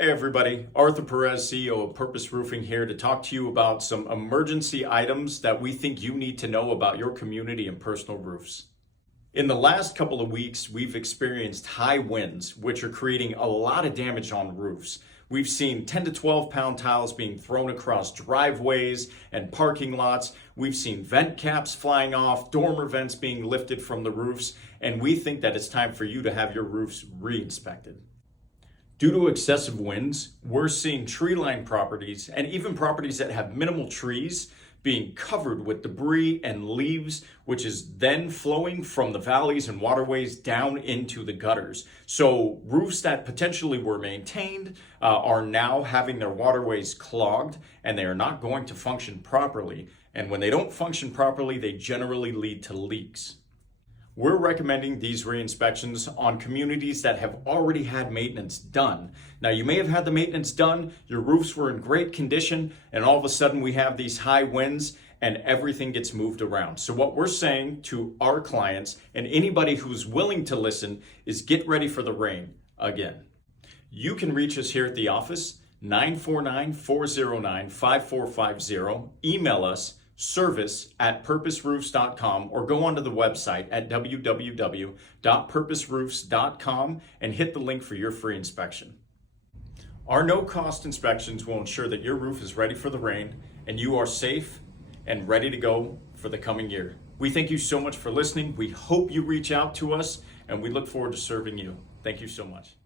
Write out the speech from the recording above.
Hey everybody, Arthur Perez, CEO of Purpose Roofing here to talk to you about some emergency items that we think you need to know about your community and personal roofs. In the last couple of weeks, we've experienced high winds, which are creating a lot of damage on roofs. We've seen 10 to 12 pound tiles being thrown across driveways and parking lots. We've seen vent caps flying off, dormer vents being lifted from the roofs, and we think that it's time for you to have your roofs re-inspected. Due to excessive winds, we're seeing tree-lined properties and even properties that have minimal trees being covered with debris and leaves, which is then flowing from the valleys and waterways down into the gutters. So roofs that potentially were maintained are now having their waterways clogged, and they are not going to function properly. And when they don't function properly, they generally lead to leaks. We're recommending these re-inspections on communities that have already had maintenance done. Now, you may have had the maintenance done, your roofs were in great condition, and all of a sudden we have these high winds and everything gets moved around. So what we're saying to our clients and anybody who's willing to listen is get ready for the rain again. You can reach us here at the office, 949-409-5450. Email us, service@purposeroofs.com, or go onto the website at www.purposeroofs.com and hit the link for your free inspection. Our no-cost inspections will ensure that your roof is ready for the rain and you are safe and ready to go for the coming year. We thank you so much for listening. We hope you reach out to us and we look forward to serving you. Thank you so much.